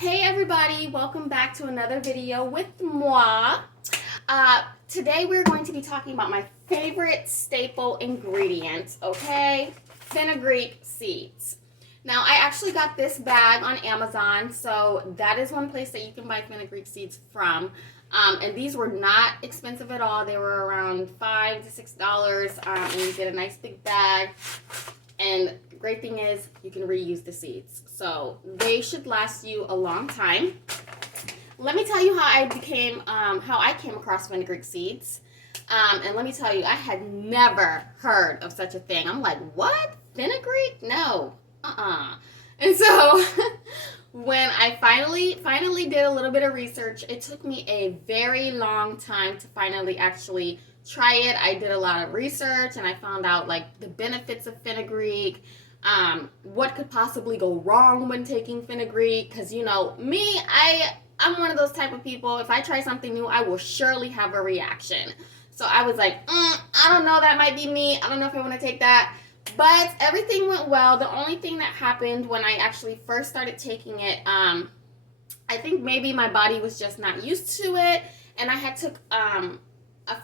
Hey everybody, welcome back to another video with moi. Today we're going to be talking about my favorite staple ingredient, okay? Fenugreek seeds. Now I actually got this bag on Amazon, so that is one place that you can buy fenugreek seeds from. And these were not expensive at all. They were around $5 to $6, and you get a nice big bag. And the great thing is you can reuse the seeds. So they should last you a long time. Let me tell you how I came across fenugreek seeds. And let me tell you, I had never heard of such a thing. I'm like, what? Fenugreek? No. And so when I finally did a little bit of research, it took me a very long time to finally actually try it. I did a lot of research and I found out like the benefits of fenugreek, what could possibly go wrong when taking fenugreek, because you know me, I'm one of those type of people. If I try something new, I will surely have a reaction. So I was like, I don't know, that might be me. I don't know if I want to take that. But everything went well. The only thing that happened when I actually first started taking it, I think maybe my body was just not used to it, and I had took a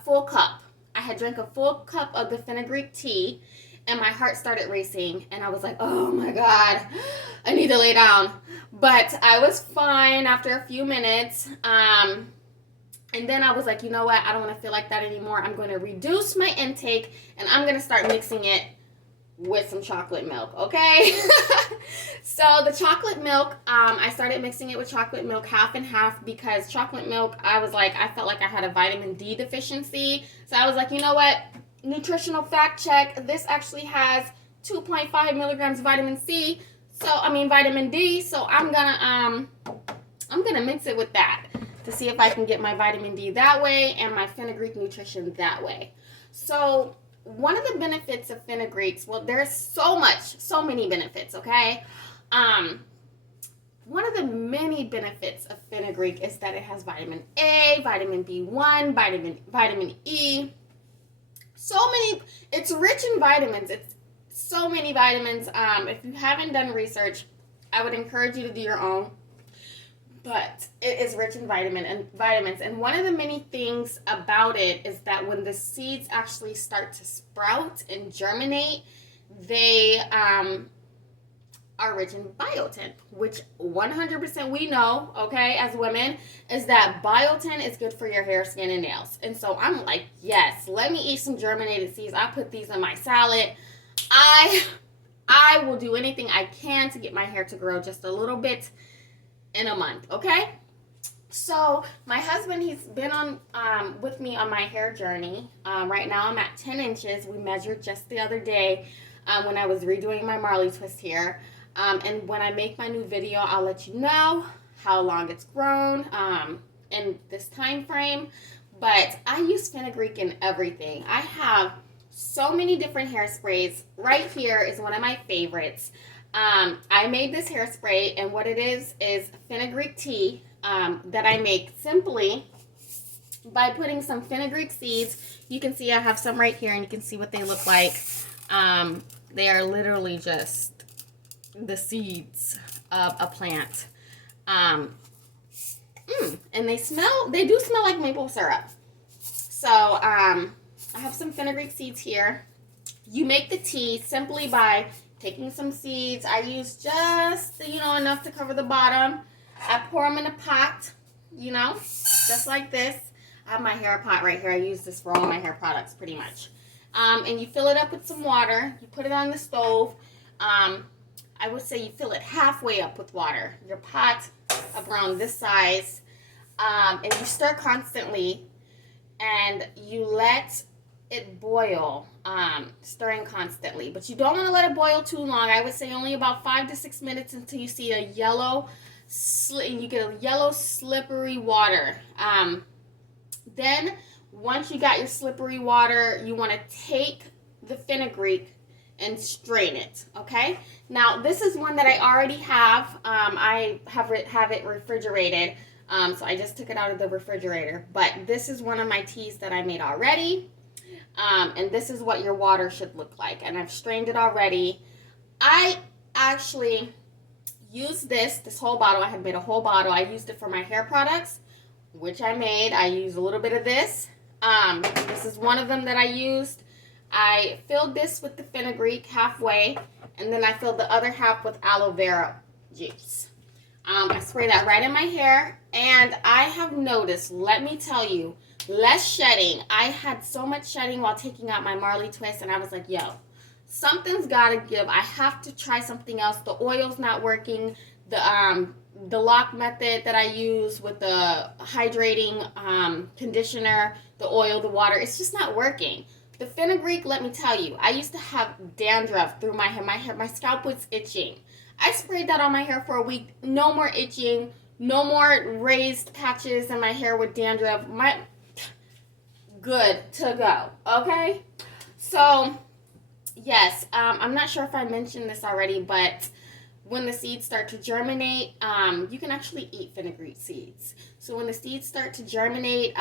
full cup. I had drank a full cup of the fenugreek tea, and my heart started racing, and I was like, oh my God, I need to lay down. But I was fine after a few minutes. And then I was like, you know what? I don't want to feel like that anymore. I'm going to reduce my intake, and I'm going to start mixing it with some chocolate milk, okay? So the chocolate milk, I started mixing it with chocolate milk half and half, because chocolate milk, I felt like I had a vitamin D deficiency. So I was like, you know what? Nutritional fact check. This actually has 2.5 milligrams vitamin D. So I'm gonna mix it with that to see if I can get my vitamin D that way and my fenugreek nutrition that way. So one of the benefits of fenugreeks, well, there's so many benefits, okay? One of the many benefits of fenugreek is that it has vitamin A, vitamin B1, vitamin E. It's rich in vitamins. It's so many vitamins. If you haven't done research, I would encourage you to do your own. But it is rich in vitamins. And one of the many things about it is that when the seeds actually start to sprout and germinate, they are rich in biotin, which 100% we know, okay, as women, is that biotin is good for your hair, skin, and nails. And so I'm like, yes, let me eat some germinated seeds. I put these in my salad. I will do anything I can to get my hair to grow just a little bit in a month, okay? So my husband, he's been on with me on my hair journey. Right now I'm at 10 inches. We measured just the other day when I was redoing my Marley twist here. And when I make my new video, I'll let you know how long it's grown in this time frame. But I use fenugreek in everything. I have so many different hairsprays. Right here is one of my favorites. I made this hairspray, and what it is fenugreek tea that I make simply by putting some fenugreek seeds. You can see I have some right here, and you can see what they look like. They are literally just the seeds of a plant. And they do smell like maple syrup. So I have some fenugreek seeds here. You make the tea simply by taking some seeds. I use just, enough to cover the bottom. I pour them in a pot, just like this. I have my hair pot right here. I use this for all my hair products pretty much. And you fill it up with some water. You put it on the stove. I would say you fill it halfway up with water. Your pot around this size. And you stir constantly. And you let it boil, stirring constantly. But you don't want to let it boil too long. I would say only about 5 to 6 minutes until you see a yellow, slippery water. Then, once you got your slippery water, you want to take the fenugreek and strain it, okay? Now, this is one that I already have. I have it refrigerated, so I just took it out of the refrigerator. But this is one of my teas that I made already. And this is what your water should look like. And I've strained it already. I actually used this whole bottle. I had made a whole bottle. I used it for my hair products, which I made. I used a little bit of this. This is one of them that I used. I filled this with the fenugreek halfway, and then I filled the other half with aloe vera juice. I spray that right in my hair, and I have noticed, let me tell you, less shedding. I had so much shedding while taking out my Marley twist, and I was like, yo, something's gotta give. I have to try something else. The oil's not working. The lock method that I use with the hydrating conditioner, the oil, the water, it's just not working. The fenugreek, let me tell you, I used to have dandruff through my hair. My scalp was itching. I sprayed that on my hair for a week. No more itching. No more raised patches in my hair with dandruff. Good to go. Okay? So, yes, I'm not sure if I mentioned this already, but when the seeds start to germinate, you can actually eat fenugreek seeds. So when the seeds start to germinate,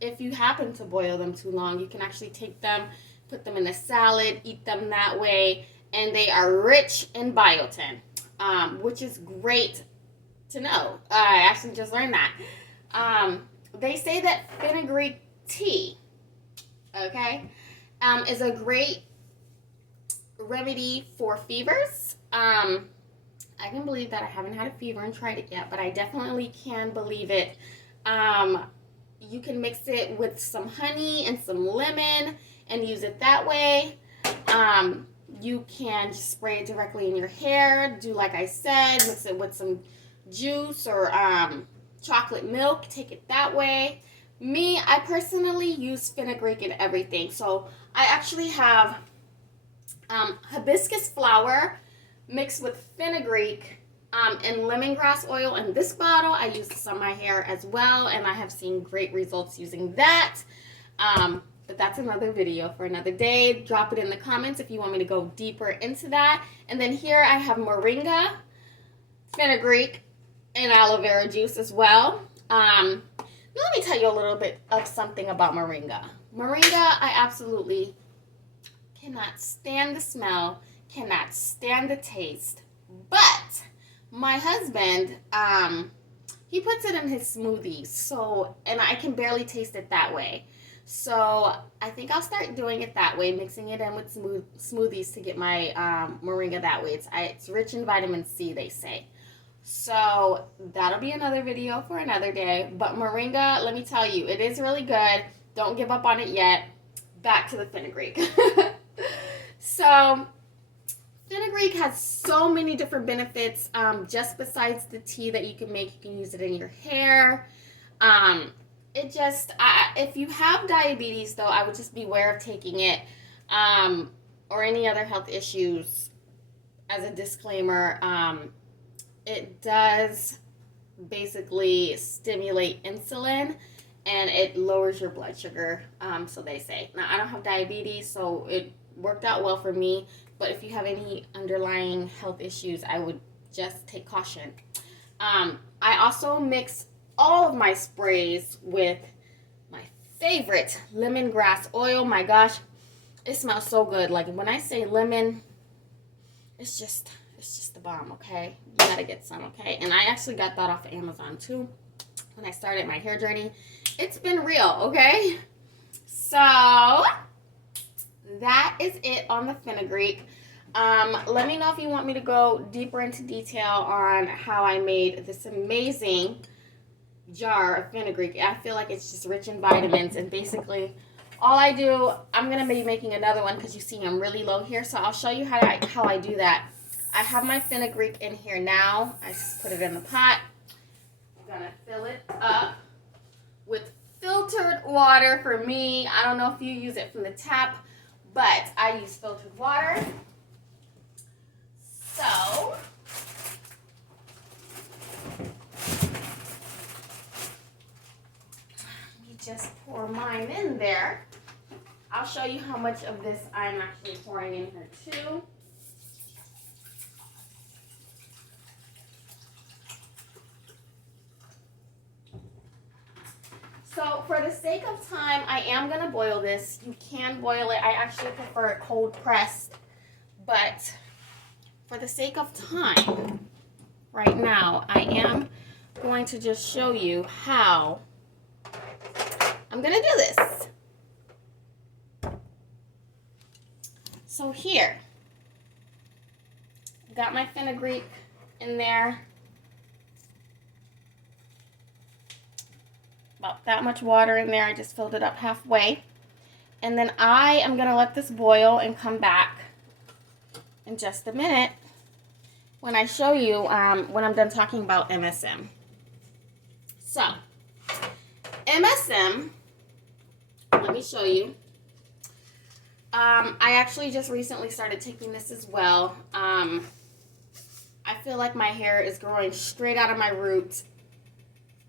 if you happen to boil them too long, you can actually take them, put them in a salad, eat them that way, and they are rich in biotin, which is great to know. I actually just learned that. They say that fenugreek tea, okay, is a great remedy for fevers. I can believe that. I haven't had a fever and tried it yet, but I definitely can believe it. You can mix it with some honey and some lemon and use it that way. You can just spray it directly in your hair. Do like I said, mix it with some juice or chocolate milk. Take it that way. Me, I personally use fenugreek in everything. So I actually have hibiscus flower mixed with fenugreek and lemongrass oil in this bottle. I use this on my hair as well, and I have seen great results using that. But that's another video for another day. Drop it in the comments if you want me to go deeper into that. And then here I have moringa, fenugreek, and aloe vera juice as well. Let me tell you a little bit of something about moringa. Moringa, I absolutely cannot stand the smell, cannot stand the taste, but my husband, he puts it in his smoothies, so, and I can barely taste it that way. So I think I'll start doing it that way, mixing it in with smoothies to get my moringa that way. It's rich in vitamin C, they say. So that'll be another video for another day. But moringa, let me tell you, it is really good. Don't give up on it yet. Back to the fenugreek. So fenugreek has so many different benefits. Just besides the tea that you can make, you can use it in your hair. If you have diabetes, though, I would just beware of taking it, or any other health issues. As a disclaimer, it does basically stimulate insulin, and it lowers your blood sugar, so they say. Now, I don't have diabetes, so it worked out well for me, but if you have any underlying health issues, I would just take caution. I also mix all of my sprays with my favorite lemongrass oil. My gosh, it smells so good. Like, when I say lemon, it's just the bomb, okay? You gotta get some, okay? And I actually got that off of Amazon too when I started my hair journey. It's been real, okay? So that is it on the fenugreek. Let me know if you want me to go deeper into detail on how I made this amazing jar of fenugreek. I feel like it's just rich in vitamins, and basically all I do, I'm gonna be making another one because you see I'm really low here, so I'll show you how I do that. I have my fenugreek in here now. I just put it in the pot. I'm gonna fill it up with filtered water. For me, I don't know if you use it from the tap, but I use filtered water. So let me just pour mine in there. I'll show you how much of this I'm actually pouring in here too. So for the sake of time, I am going to boil this. You can boil it. I actually prefer it cold pressed. But for the sake of time, right now, I am going to just show you how I'm going to do this. So here, I've got my fenugreek in there. About that much water in there. I just filled it up halfway. And then I am going to let this boil and come back in just a minute when I show you when I'm done talking about MSM. So, MSM, let me show you. I actually just recently started taking this as well. I feel like my hair is growing straight out of my roots,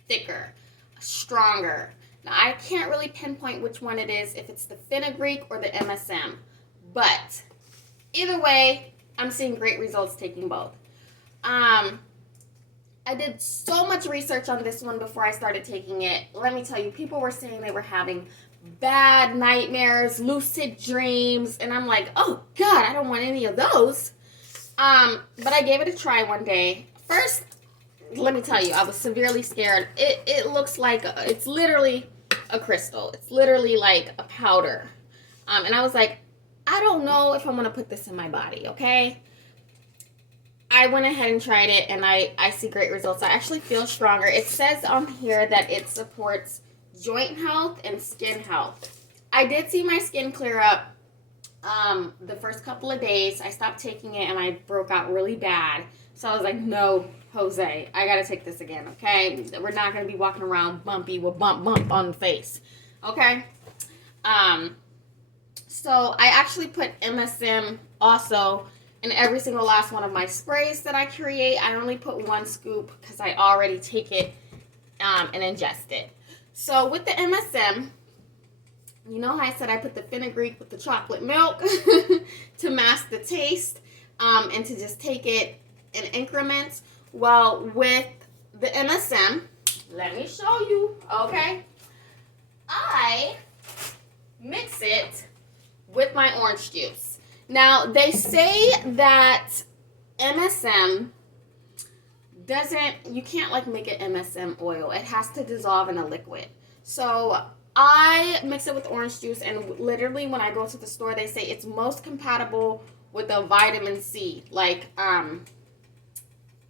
thicker, stronger. Now, I can't really pinpoint which one it is, if it's the fenugreek or the MSM. But either way, I'm seeing great results taking both. I did so much research on this one before I started taking it. Let me tell you, people were saying they were having bad nightmares, lucid dreams, and I'm like, oh God, I don't want any of those. But I gave it a try one day. First, let me tell you, I was severely scared. It looks like, it's literally a crystal. It's literally like a powder. And I was like, I don't know if I'm going to put this in my body, okay? I went ahead and tried it, and I see great results. I actually feel stronger. It says on here that it supports joint health and skin health. I did see my skin clear up the first couple of days. I stopped taking it, and I broke out really bad. So I was like, no, Jose, I got to take this again, okay? We're not going to be walking around bumpy with bump on the face, okay? So I actually put MSM also in every single last one of my sprays that I create. I only put 1 scoop because I already take it and ingest it. So with the MSM, you know how I said I put the fenugreek with the chocolate milk to mask the taste and to just take it in increments? Well, with the MSM, let me show you, okay? I mix it with my orange juice. Now, they say that MSM you can't like make an MSM oil. It has to dissolve in a liquid. So I mix it with orange juice, and literally when I go to the store, they say it's most compatible with the vitamin C. Like,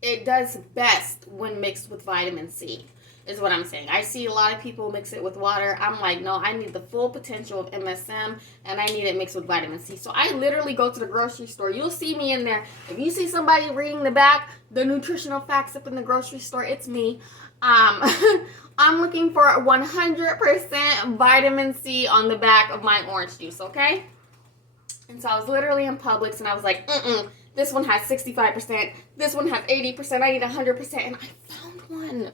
it does best when mixed with vitamin C, is what I'm saying. I see a lot of people mix it with water. I'm like, no, I need the full potential of MSM, and I need it mixed with vitamin C. So I literally go to the grocery store. You'll see me in there. If you see somebody reading the back, the nutritional facts up in the grocery store, it's me. I'm looking for 100% vitamin C on the back of my orange juice, okay? And so I was literally in Publix, and I was like, this one has 65%. This one has 80%. I need 100%. And I found one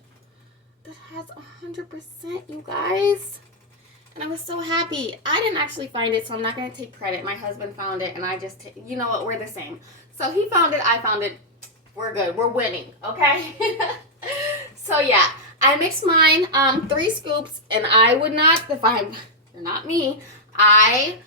that has 100%, you guys. And I was so happy. I didn't actually find it, so I'm not going to take credit. My husband found it, and I just, you know what, we're the same. So he found it, I found it. We're good. We're winning, okay? So yeah, I mixed mine 3 scoops, and I would not, you're not me, I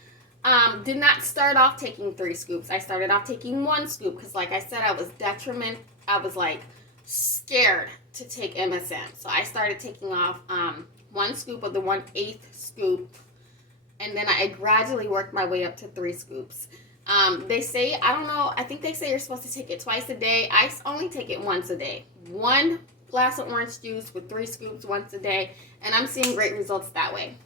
did not start off taking 3 scoops. I started off taking 1 scoop because, like I said, I was like scared to take MSM. So I started taking off 1 scoop of the 1/8 scoop, and then I gradually worked my way up to 3 scoops. They say, I don't know, I think they say you're supposed to take it twice a day. I only take it once a day. 1 glass of orange juice with 3 scoops once a day, and I'm seeing great results that way.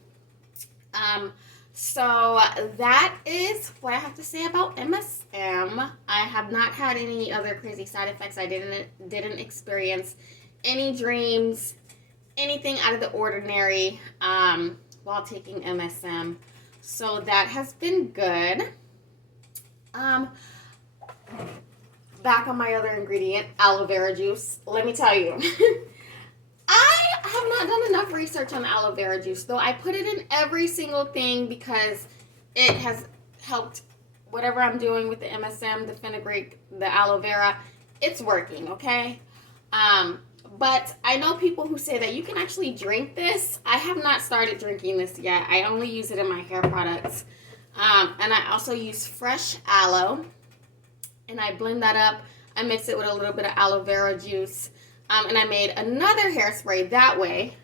So that is what I have to say about MSM. I have not had any other crazy side effects. I didn't experience any dreams, anything out of the ordinary while taking MSM. So that has been good. Back on my other ingredient, aloe vera juice. Let me tell you. I have not done enough research on aloe vera juice, though I put it in every single thing because it has helped whatever I'm doing with the MSM, the fenugreek, the aloe vera. It's working, okay? But I know people who say that you can actually drink this. I have not started drinking this yet. I only use it in my hair products. And I also use fresh aloe, and I blend that up. I mix it with a little bit of aloe vera juice. And I made another hairspray that way,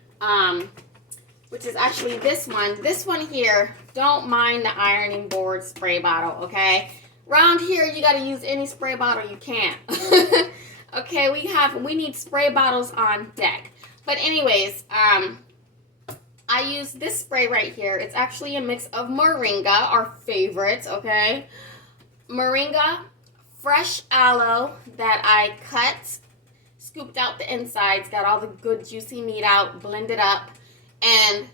which is actually this one. This one here, don't mind the ironing board spray bottle, okay? Around here, you got to use any spray bottle you can. Okay, we need spray bottles on deck. But anyways, I use this spray right here. It's actually a mix of moringa, our favorite, okay? Moringa, fresh aloe that I cut, scooped out the insides, got all the good juicy meat out, blended up, and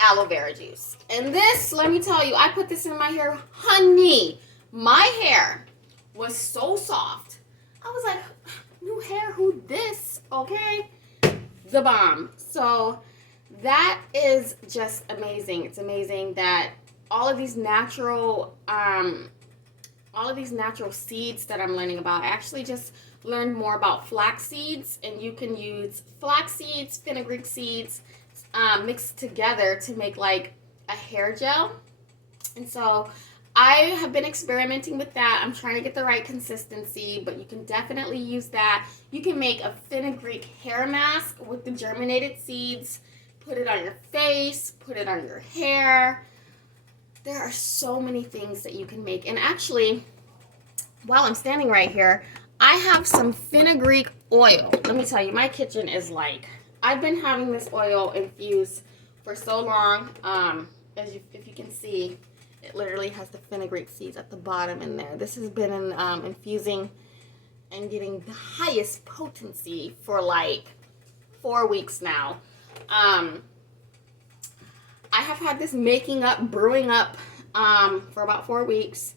aloe vera juice. And this, let me tell you, I put this in my hair. Honey, my hair was so soft. I was like, new hair, who this? Okay, the bomb. So that is just amazing. It's amazing that all of these natural seeds that I'm learning about. I actually just learned more about flax seeds, and you can use flax seeds, fenugreek seeds, mixed together to make like a hair gel. And so I have been experimenting with that. I'm trying to get the right consistency, but you can definitely use that. You can make a fenugreek hair mask with the germinated seeds, put it on your face, put it on your hair. There are so many things that you can make. And actually, while I'm standing right here, I have some fenugreek oil. Let me tell you, my kitchen is like, I've been having this oil infused for so long. If you can see, it literally has the fenugreek seeds at the bottom in there. This has been infusing and getting the highest potency for like 4 weeks now. I have had this brewing up for about 4 weeks.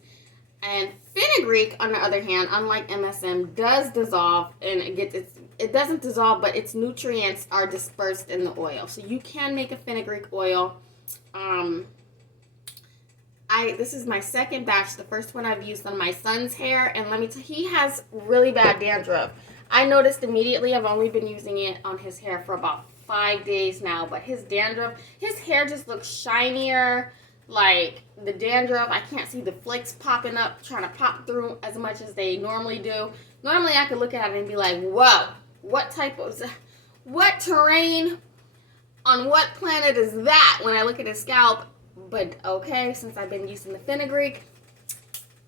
And fenugreek, on the other hand, unlike MSM, does dissolve, and it doesn't dissolve, but its nutrients are dispersed in the oil. So you can make a fenugreek oil. This is my second batch. The first one I've used on my son's hair, and let me tell you, he has really bad dandruff. I noticed immediately. I've only been using it on his hair for about 5 days now, but his dandruff, his hair just looks shinier. Like the dandruff, I can't see the flakes popping up, trying to pop through as much as they normally do. Normally I could look at it and be like, whoa, what terrain on what planet is that when I look at his scalp? But okay, since I've been using the fenugreek,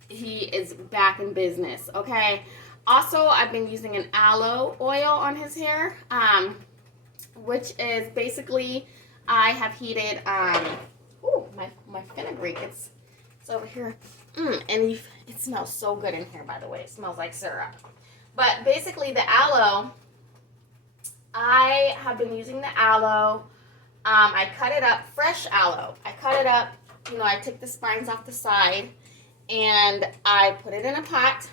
he is back in business, okay? Also, I've been using an aloe oil on his hair, which is basically, I have heated, my fenugreek, it's over here, and it smells so good in here, by the way. It smells like syrup. But basically the aloe, I have been using the aloe. I cut it up, fresh aloe. I cut it up, I took the spines off the side, and I put it in a pot.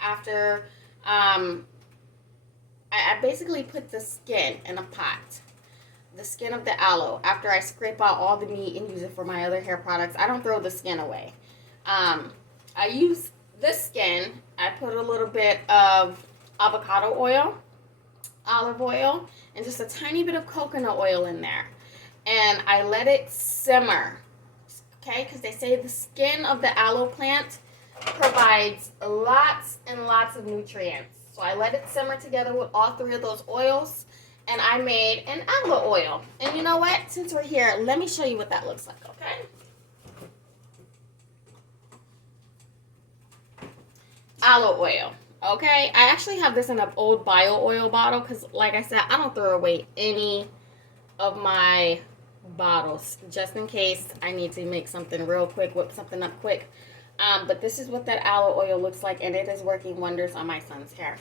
After, I basically put the skin in a pot. The skin of the aloe, after I scrape out all the meat and use it for my other hair products. I don't throw the skin away. I use the skin. I put a little bit of avocado oil, olive oil, and just a tiny bit of coconut oil in there. And I let it simmer, okay? Because they say the skin of the aloe plant provides lots and lots of nutrients. So I let it simmer together with all 3 of those oils. And I made an aloe oil. And you know what? Since we're here, let me show you what that looks like, okay? Aloe oil, okay? I actually have this in an old bio oil bottle because, like I said, I don't throw away any of my bottles just in case I need to make something real quick, whip something up quick. But this is what that aloe oil looks like, and it is working wonders on my son's hair.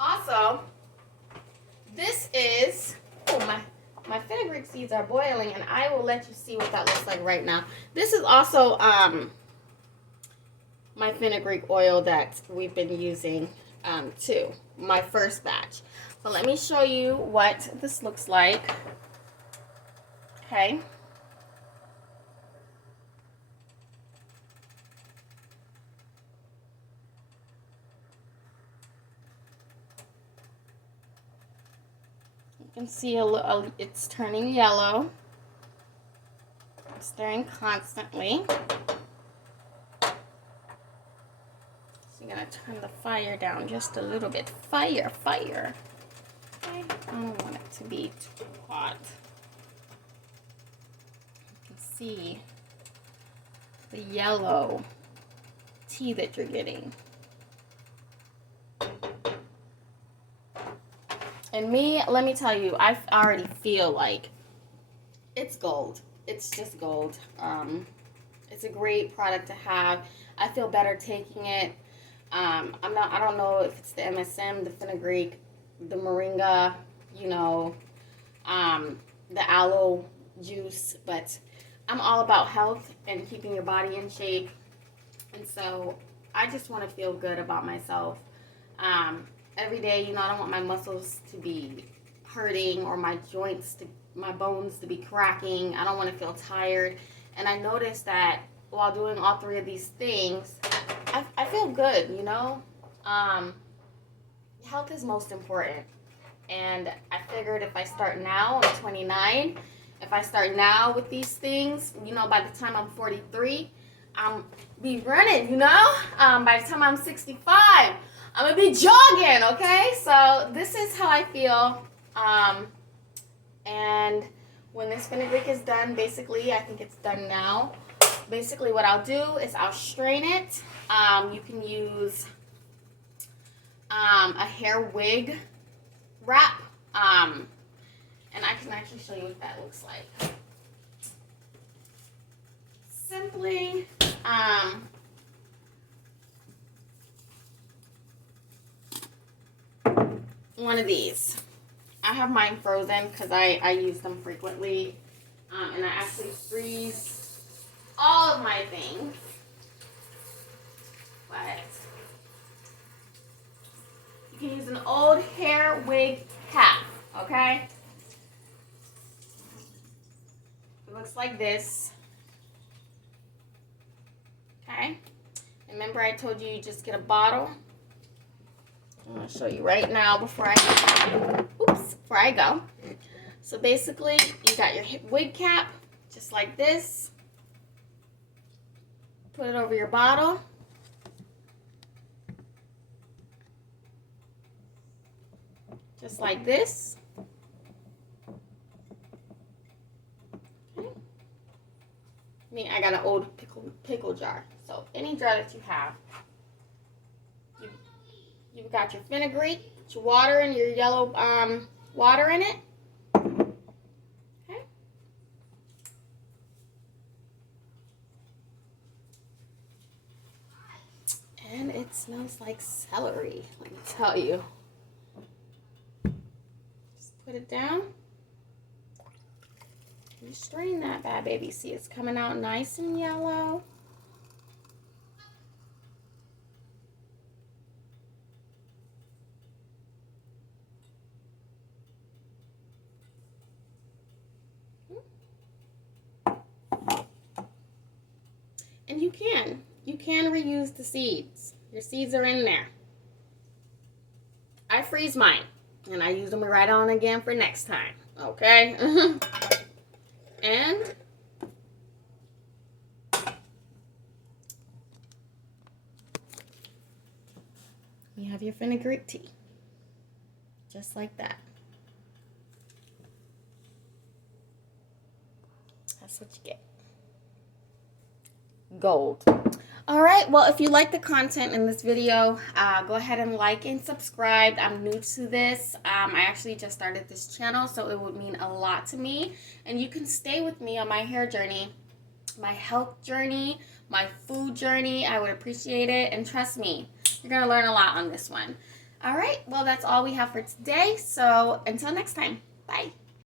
Also, this is, my fenugreek seeds are boiling, and I will let you see what that looks like right now. This is also my fenugreek oil that we've been using too, my first batch. But let me show you what this looks like. Okay. You can see it's turning yellow. I'm stirring constantly. I'm gonna turn the fire down just a little bit. Fire. Okay. I don't want it to be too hot. You can see the yellow tea that you're getting. And me, let me tell you, I already feel like it's gold. It's just gold. It's a great product to have. I feel better taking it. I don't know if it's the MSM, the Fenugreek, the moringa, you know, the aloe juice, but I'm all about health and keeping your body in shape. And so I just want to feel good about myself. Every day, you know, I don't want my muscles to be hurting or my bones to be cracking. I don't want to feel tired. And I noticed that while doing all three of these things, I feel good, you know. Health is most important. And I figured if I start now, I'm 29, if I start now with these things, you know, by the time I'm 43, I'm be running, you know. By the time I'm 65, I'm gonna be jogging, okay? So this is how I feel. And when this Fenugreek is done, basically, I think it's done now. Basically, what I'll do is I'll strain it. You can use a hair wig wrap. And I can actually show you what that looks like. Simply, one of these. I have mine frozen because I use them frequently. And I actually freeze all of my things. But you can use an old hair wig cap, okay? It looks like this. Okay? Remember I told you just get a bottle? I'm going to show you right now before I go. So basically, you got your wig cap, just like this. Put it over your bottle. Just like this. Okay. I got an old pickle jar. So any jar that you have. You've got your Fenugreek, your water and your yellow water in it. Okay. And it smells like celery, let me tell you. Just put it down. You strain that bad baby. See, it's coming out nice and yellow. And you can reuse the seeds. Your seeds are in there. I freeze mine and I use them right on again for next time. Okay? And you have your Fenugreek tea. Just like that. That's what you get. Gold. All right, well, if you like the content in this video, go ahead and like and subscribe. I'm new to this. I actually just started this channel, so it would mean a lot to me. And you can stay with me on my hair journey, my health journey, my food journey. I would appreciate it. And trust me, you're going to learn a lot on this one. All right, well, that's all we have for today. So until next time, bye.